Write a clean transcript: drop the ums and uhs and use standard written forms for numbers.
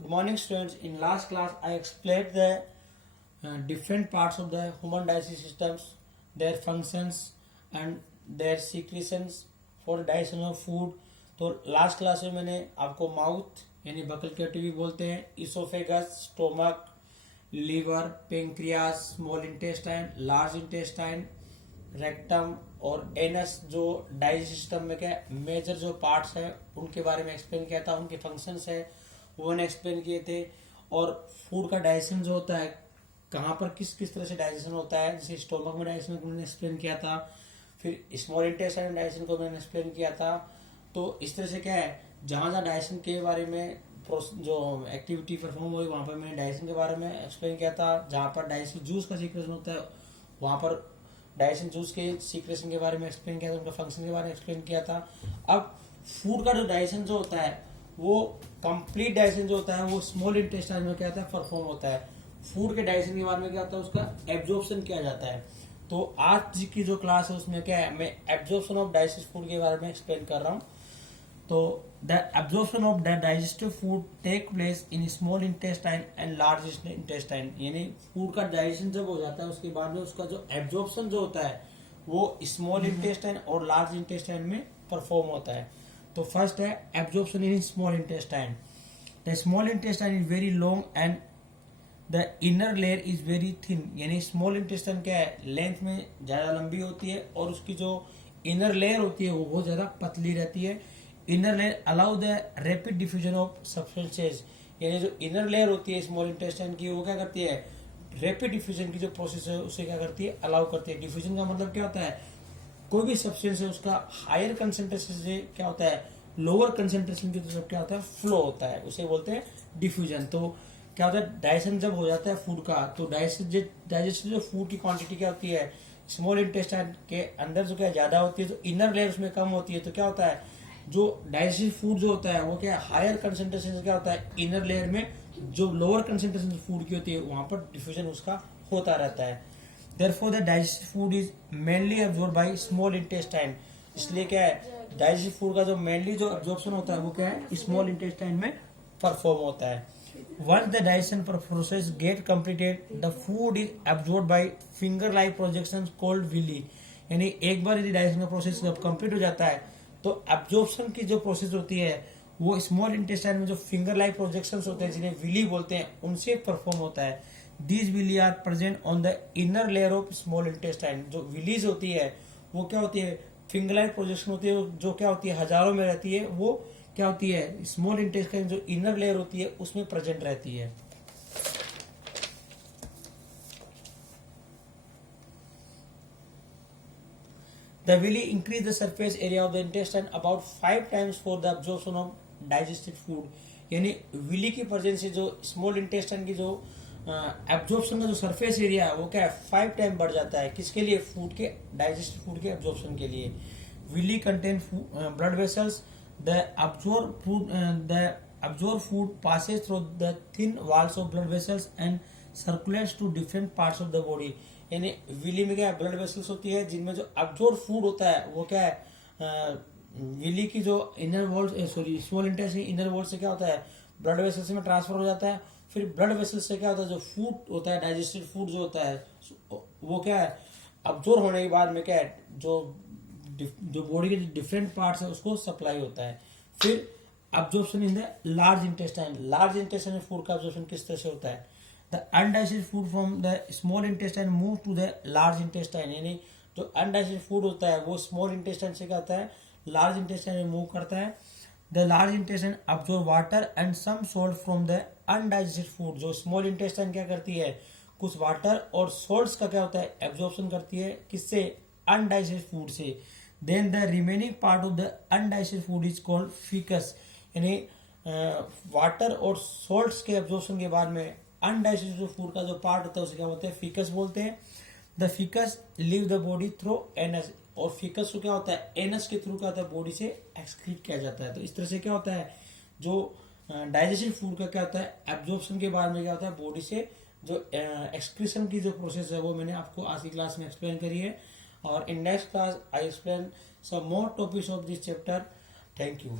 Good morning, students. In last class, I explained the different parts of the human digestive systems, their functions, and their secretions for digestion of food. तो last class में मैंने आपको mouth यानी buccal cavity भी बोलते हैं, oesophagus, stomach, liver, pancreas, small intestine, large intestine, rectum और anus जो डाइजेस्ट सिस्टम में क्या मेजर जो पार्ट्स है उनके बारे में एक्सप्लेन किया था, उनके फंक्शंस है वो मैंने एक्सप्लेन किए थे। और फूड का डाइजेशन जो होता है कहाँ पर किस किस तरह से डाइजेशन होता है, जैसे स्टोमक में डाइजेशन को मैंने एक्सप्लेन किया था, फिर स्मॉल इंटेस्टाइन डाइजेशन को मैंने एक्सप्लेन किया था। तो इस तरह से क्या है, जहाँ जहाँ डाइजेशन के बारे में जो एक्टिविटी परफॉर्म हुई वहाँ पर मैंने डाइजेशन के बारे में एक्सप्लेन किया था। जहाँ पर डाइजेशन जूस का सीक्रेशन होता है वहाँ पर डाइजेशन जूस के सीक्रेशन के बारे में एक्सप्लेन किया था, उनका फंक्शन के बारे में एक्सप्लेन किया था। अब फूड का जो डाइजेशन जो होता है वो कंप्लीट डाइजेशन जो होता है वो स्मॉल इंटेस्टाइन में क्या होता है परफॉर्म होता है। फूड के डाइजेशन के बारे में क्या होता है, उसका एब्जॉर्प्शन किया जाता है। तो आज की जो क्लास है उसमें क्या है, मैं एब्जॉर्प्शन ऑफ डाइजेस्टिव फूड के बारे में एक्सप्लेन कर रहा हूँ। तो the absorption of the digestive food take place in small intestine and large intestine, यानी फूड का डाइजेशन जब हो जाता है उसके बाद में उसका जो एब्जॉर्प्शन जो होता है वो स्मॉल इंटेस्टाइन और लार्ज इंटेस्टाइन में परफॉर्म होता है। तो फर्स्ट है absorption in small intestine. The small intestine is very long and the inner layer is very thin, यानी स्मॉल इंटेस्टाइन क्या है लेंथ में ज्यादा लंबी होती है और उसकी जो इनर लेयर होती है वो बहुत ज्यादा पतली रहती है। Inner layer allow the rapid diffusion of substances, यानी जो इनर लेयर होती है स्मॉल इंटेस्टाइन की वो क्या करती है, रैपिड डिफ्यूजन की जो प्रोसेस है उसे क्या करती है, अलाउ करती है। डिफ्यूजन का मतलब क्या होता है, कोई भी सब्सटेंस है उसका हायर कंसेंट्रेशन से क्या होता है लोअर कंसेंट्रेशन की तरफ क्या होता है फ्लो होता है, उसे बोलते हैं डिफ्यूजन। तो क्या होता है डाइजेशन जब हो जाता है फूड का तो डाइजेशन जो फूड की क्वांटिटी क्या होती है स्मॉल इंटेस्टाइन के अंदर जो क्या ज्यादा होती है तो इनर लेयर उसमें कम होती है। तो क्या होता है जो डाइजेस्टिव फूड जो होता है वो क्या हायर कंसेंट्रेशन से क्या होता है इनर लेयर में, जो लोअर कंसेंट्रेशन फूड की होती है वहां पर डिफ्यूजन उसका होता रहता है। Therefore, the digestive food is mainly absorbed by small intestine। इसलिए क्या है डाइजेस्टिव फूड का जो मेनली जो एब्जॉर्प्शन होता है वो क्या है स्मॉल इंटेस्टाइन में परफॉर्म होता है। Once the digestion process get completed, the food is absorbed by finger-like projections called villi। यानी एक बार यदि डाइजेशन का प्रोसेस जब कंप्लीट हो जाता है तो एब्जॉर्प्शन की जो प्रोसेस होती है वो स्मॉल इंटेस्टाइन में जो फिंगर लाइक प्रोजेक्शंस होते हैं जिन्हें विली बोलते हैं उनसे परफॉर्म होता है। These villi are present on the inner layer of small intestine. जो विलीज होती है वो क्या होती है फिंगर लाइक प्रोजेक्शन होती है जो क्या होती है हजारों में रहती है, वो क्या होती है स्मॉल इंटेस्टाइन जो इनर लेयर होती है उसमें प्रेजेंट रहती है। The villi increase the surface area of the intestine about 5 times for the absorption of digested food। यानी विली की प्रेजेंस से जो स्मॉल इंटेस्टाइन की जो एब्जॉर्प्शन का जो सरफेस एरिया है वो क्या है 5 टाइम बढ़ जाता है, किसके लिए फूड के डाइजेस्टेड फूड के एब्जॉर्प्शन के लिए। Villi contain blood vessels, the absorb food passes through the thin walls of blood vessels and circulates to different parts of the body। यानी विली में क्या है ब्लड वेसल्स होती है जिनमें जो अब्जॉर्ब फूड होता है वो क्या है विली की जो inner wall small intestine inner wall से क्या होता है ब्लड वेसल्स में ट्रांसफर हो जाता है। फिर ब्लड वेसल्स से क्या होता है जो फूड होता है डाइजेस्टेड फूड जो होता है वो क्या है अब्जॉर्ब होने के बाद में क्या है जो बॉडी के डिफरेंट पार्ट्स है उसको सप्लाई होता है। फिर absorption in the large intestine में फूड का अब्जॉर्प्शन किस तरह से होता है, the undigested food from the small intestine move to the large intestine, यानी जो अनडाइजेस्टेड फूड होता है वो स्मॉल इंटेस्टाइन से क्या होता है लार्ज इंटेस्टाइन में मूव करता है। The large intestine absorb water and some salt from the undigested food. जो स्मॉल इंटेस्टाइन क्या करती है कुछ वाटर और सॉल्ट्स का क्या होता है एब्जॉर्प्शन करती है, किससे अनडाइजेस्टेड फूड से। Then the remaining part of the undigested food is called faeces, यानी वाटर और सॉल्ट्स के एब्जॉर्प्शन के बाद में अनडाइजेस्टेड फूड का जो पार्ट होता है उसे क्या बोलते हैं फीकस बोलते हैं। The faeces leave the body through anus, और फीकस को क्या होता है एनस के थ्रू क्या होता है बॉडी से एक्सक्रीट किया जाता है। तो इस तरह से क्या होता है जो डाइजेस्टिव फूड का क्या होता है एब्जॉर्प्शन के बाद में क्या होता है बॉडी से जो एक्सक्रीशन की जो प्रोसेस है वो मैंने आपको आज की क्लास में एक्सप्लेन करी है। और in next class I explain some more topics of this chapter. Thank you.